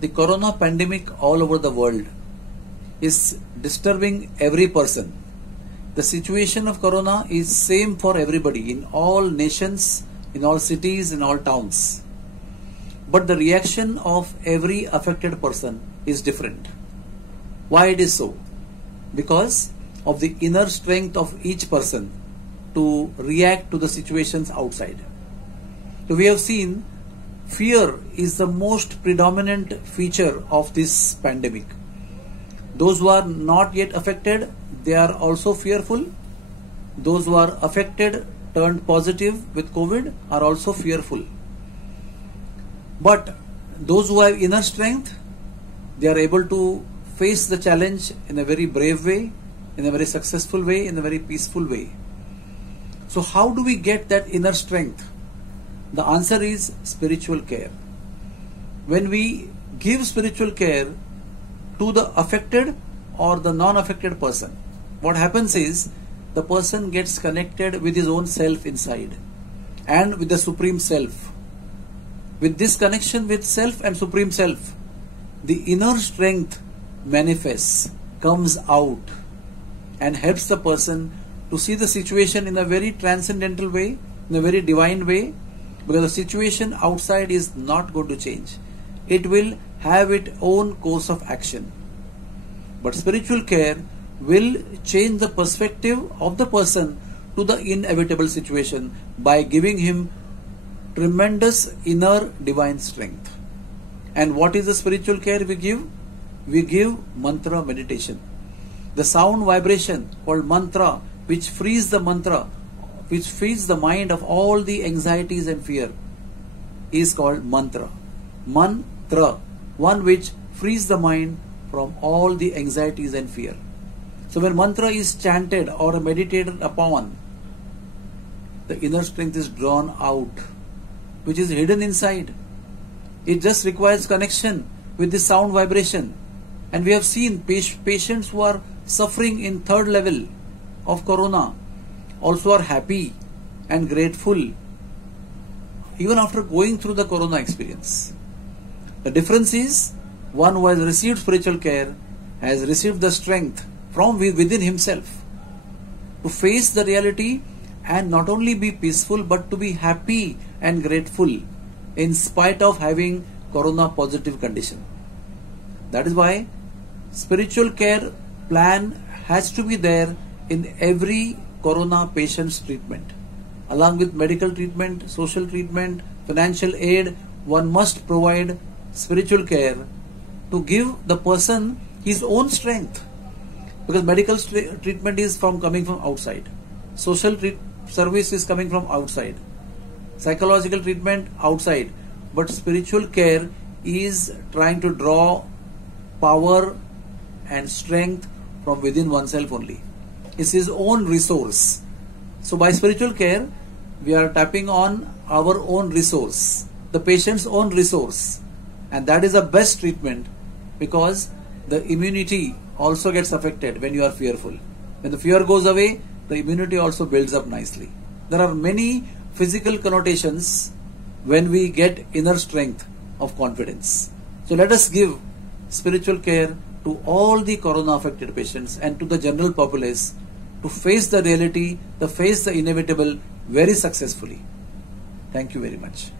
The corona pandemic all over the world is disturbing every person. The situation of corona is same for everybody in all nations, in all cities, in all towns. But the reaction of every affected person is different. Why it is so? Because of the inner strength of each person to react to the situations outside. So we have seen fear is the most predominant feature of this pandemic. Those who are not yet affected, they are also fearful. Those who are affected, turned positive with COVID, are also fearful. But those who have inner strength, they are able to face the challenge in a very brave way, in a very successful way, in a very peaceful way. So how do we get that inner strength? The answer is spiritual care. When we give spiritual care to the affected or the non-affected person, what happens is the person gets connected with his own self inside and with the Supreme Self. With this connection with self and Supreme Self, the inner strength manifests, comes out, and helps the person to see the situation in a very transcendental way, in a very divine way, because the situation outside is not going to change. It will have its own course of action. But spiritual care will change the perspective of the person to the inevitable situation by giving him tremendous inner divine strength. And what is the spiritual care we give? We give mantra meditation. The sound vibration called mantra, which frees the mind of all the anxieties and fear, is called mantra. Mantra, one which frees the mind from all the anxieties and fear. So when mantra is chanted or meditated upon, the inner strength is drawn out, which is hidden inside. It just requires connection with the sound vibration. And we have seen patients who are suffering in third level of corona also are happy and grateful even after going through the corona experience. The difference is one who has received spiritual care has received the strength from within himself to face the reality and not only be peaceful but to be happy and grateful in spite of having corona positive condition. That is why spiritual care plan has to be there in every corona patient's treatment. Along with medical treatment, social treatment, financial aid, one must provide spiritual care to give the person his own strength. Because medical treatment is coming from outside. Social service is coming from outside. Psychological treatment outside. But spiritual care is trying to draw power and strength from within oneself only. It's his own resource. So by spiritual care, we are tapping on our own resource, the patient's own resource. And that is the best treatment because the immunity also gets affected when you are fearful. When the fear goes away, the immunity also builds up nicely. There are many physical connotations when we get inner strength of confidence. So let us give spiritual care to all the corona affected patients and to the general populace to face the reality, to face the inevitable very successfully. Thank you very much.